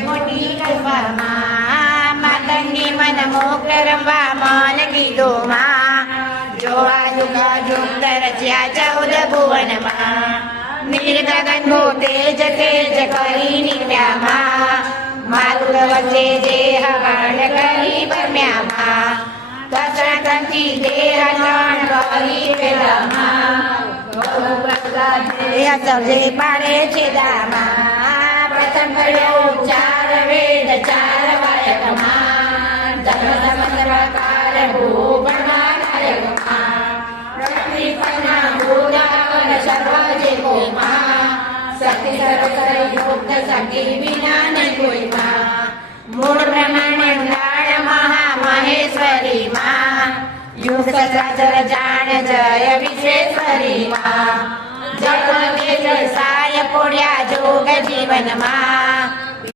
કોટી કલ્પમાં માતંગી મન મોકલ રમવા મન કીધું માં જોવા જુગા જુગ રચ્યા 14 ભુવનમાં નીર ગગન ભો તેજ તેજ કરી નીકળ્યામાં મારુત વચ્ચે જે હવન કરી બમ્યામાં તસણથી દેહ ત્રણ કરી પેલામાં સૌજે પાડે છે દામાં પ્રથમ કર્યો ચાર વેદ ચાર વાયકમાં ધર્મ મંત્રકાર ભૂપણમાં નાયકમાં પ્રતિપન્ના ભૂદાવન સર્વ જે કોઈમાં શક્તિ સર્વસર યુક્ત શક્તિ વિના ન કોઈમાં મૂળ બ્રહ્માંડ મહામહેશ્વરીમાં યુગ સચરાચર જાણ જય વિશ્વેશ્વરીમાં જગત સાય પોડ્યા જોગ જીવનમાં